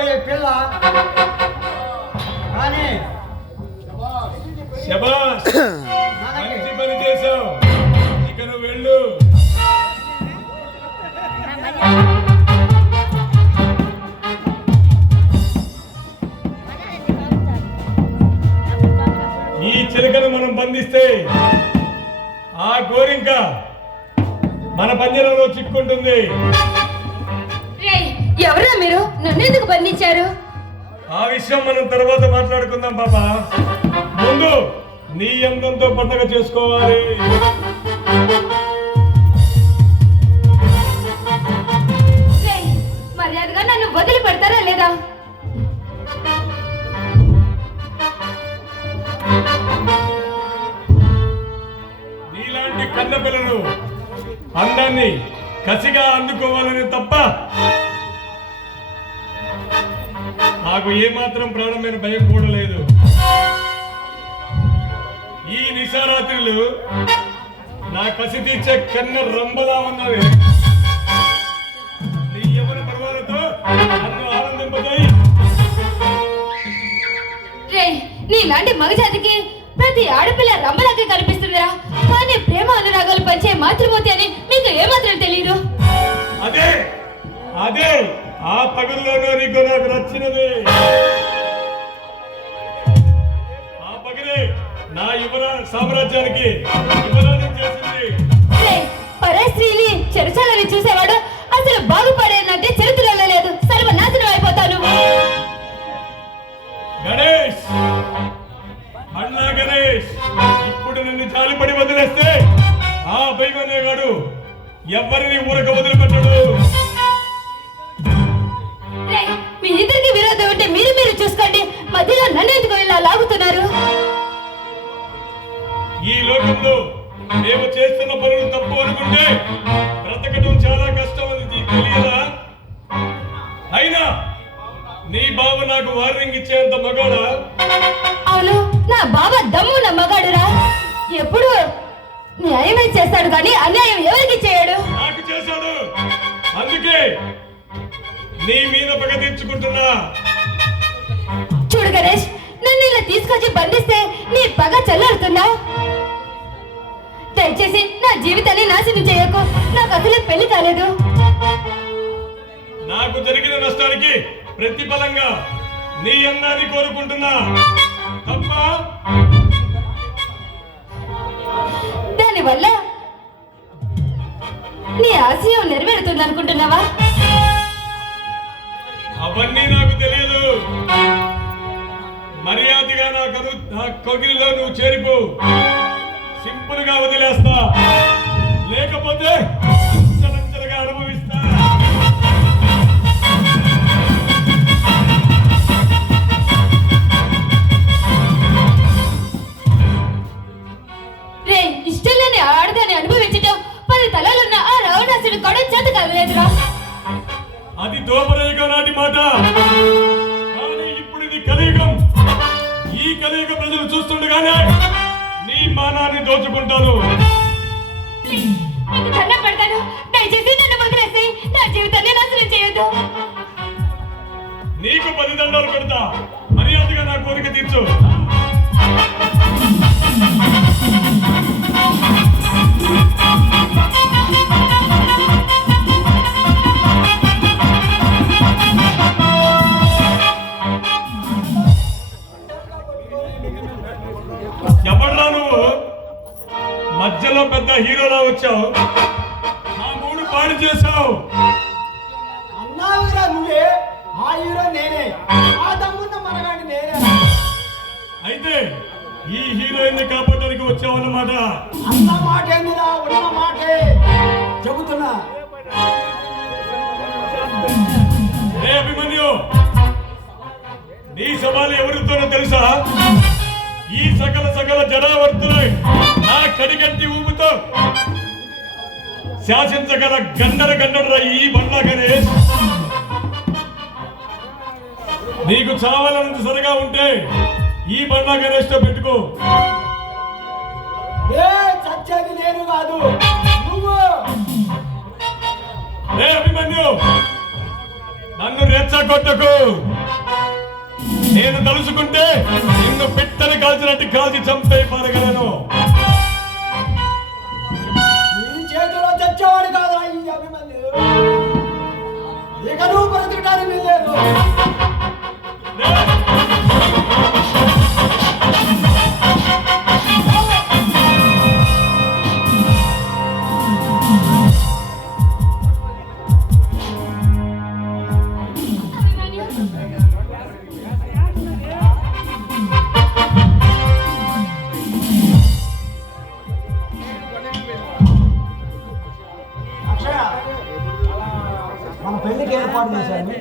కాబోయే పిల్ల కానీ శబాష్ మంచి పని చేసావు. ఇక నువ్వు వెళ్ళు. ఈ చిలకను మనం బంధిస్తే ఆ గోరింక మన పంజరంలో చిక్కుంటుంది. ఎవరా మీరు? నన్ను ఎందుకు బంధించారు? ఆ విషయం మనం తర్వాత మాట్లాడుకుందాం పాపా. ముందు నీ అందంతో పండగ చేసుకోవాలి. మర్యాదగా నన్ను వదిలి పెడతారా లేదా? నీలాంటి కన్న పిల్లలు అందాన్ని కసిగా అందుకోవాలని తప్ప నాకు ఏమాత్రం ప్రాణమైన భయం కూడా లేదు. ఈ నిశారాత్రులు నా కసి తీర్చే కన్న రంబలా ఉన్నది. నీ యవ్వన పర్వాలతో నన్ను ఆనందింపజేయి. నీలాంటి మగజాతికి ప్రతి ఆడపిల్ల రంబలాగే కనిపిస్తుందిరా. కానీ ప్రేమ అనురాగాలు పంచే మాతృమూర్తి అని మీకు ఏమాత్రం తెలియదు. అదే అదే ఆ పగల్లోనూ నీకు నాకు నచ్చినది. ఆ పగలే నా యువన సామ్రాజ్యానికి యువరాజు చేసింది. పరస్త్రీని చెరచాలని చూసేవాడు అసలు బాగుపడేనంటే చరిత్రలో లేదు. సర్వనాశనం అయిపోతాను. గణేష్, అన్నా గణేష్, ఇప్పుడు నన్ను జాలిపడి వదిలేస్తే ఆ భయమనేగాడు ఎవరిని ఊరక వదిలిపెట్టడు. మీ ఇద్దరికి విరోధం ఉంటే మీరు చూసుకోండి. మధ్యలో నన్ను ఎందుకు ఇలా లాగుతున్నారు? ఈ లోకంలో మేము చేస్తున్న పనులు తప్పు అనుకుంటే బ్రతకడం చాలా కష్టం అని తెలియదా? అయినా నీ బావ నాకు వార్నింగ్ ఇచ్చేంత మగాడా? అవును, నా బావ దమ్మున్న మగాడురా. ఎప్పుడు న్యాయమే చేస్తాడు కానీ అన్యాయం ఎవరికి చేయడు. నాకు చేశాడు. అందుకే నీ మీద పగ తీర్చుకుంటున్నా. చూడు గణేష్, నన్ను ఇలా తీసుకొచ్చి బంధిస్తే నీ పగ చల్లారుతుందా? దయచేసి నా జీవితాన్ని నాశనం చేయకు. నాకు అసలు పెళ్లి కాలేదు. నాకు జరిగిన నష్టానికి ప్రతిఫలంగా నీ అన్నాన్ని కోరుకుంటున్నా తప్ప దానివల్ల నీ ఆశయం నెరవేరుతుంది అనుకుంటున్నావా? అవన్నీ నాకు తెలియదు. మర్యాదగా నా కొగిలిలో నువ్వు చేరిపో. సింపుల్ గా వదిలేస్తా, లేకపోతే అంచెలంచెలుగా అనుభవిస్తా. ఇష్టం లేని ఆడదాన్ని అనుభవించటం 10 తలలున్న ఆ రావణాసుడు కూడా చేత కదలేదురా. అది దోపరయుగం నాటి మాట. కానీ ఇప్పుడు ఇది కలియుగం. ఈ కలియుగ ప్రజలు చూస్తుండగానే నీ మానాన్ని దోచుకుంటాను. దండం పెడతాను, దయచేసి నన్ను వదిలేసి నా జీవితాన్ని నాశనం చేయొద్దు. నీకు 10 దండాలు పెడతా. మర్యాదగా నా కోరిక తీర్చు. ఎవడ్రా నువ్వు? మధ్యలో పెద్ద హీరోలా వచ్చావు. నా మూడు పాడు చేశావు. అన్నావురా నువ్వే. ఆ హీరో నేనే. ఆ దమ్మున్న మనగాడి నేనే. అయితే ఈ హీరోయిన్ కాపాడడానికి వచ్చావన్నమాట. అన్న మాట ఏందిరా? ఉన్న మాటే చెబుతున్నా. అభిమన్యు, నీ సవాలు ఎవరితోనో తెలుసా? ఈ సకల జడావర్తులు నా కడిగట్టి ఊపుతో శాసించగల గండర ఈ బండ్లా గణేష్. నీకు చావాలన్నంత సరిగా ఉంటే ఈ బండ్లా గణేష్ తో పెట్టుకో. చచ్చేది నేను కాదు నువ్వు. అభిమన్యు, నన్ను రెచ్చగొట్టకు. నేను తలుసుకుంటే నిన్ను పిట్టని కాల్చినట్టు కాల్చి చంపే పారగలను. నీ చేతిలో చచ్చేవాడు కాదు ఈ అభిమన్యు. ఇక నువ్వు బ్రతకడానికి లేదు. అక్షయ, మన పెళ్లికి ఏర్పాటు చేశాను.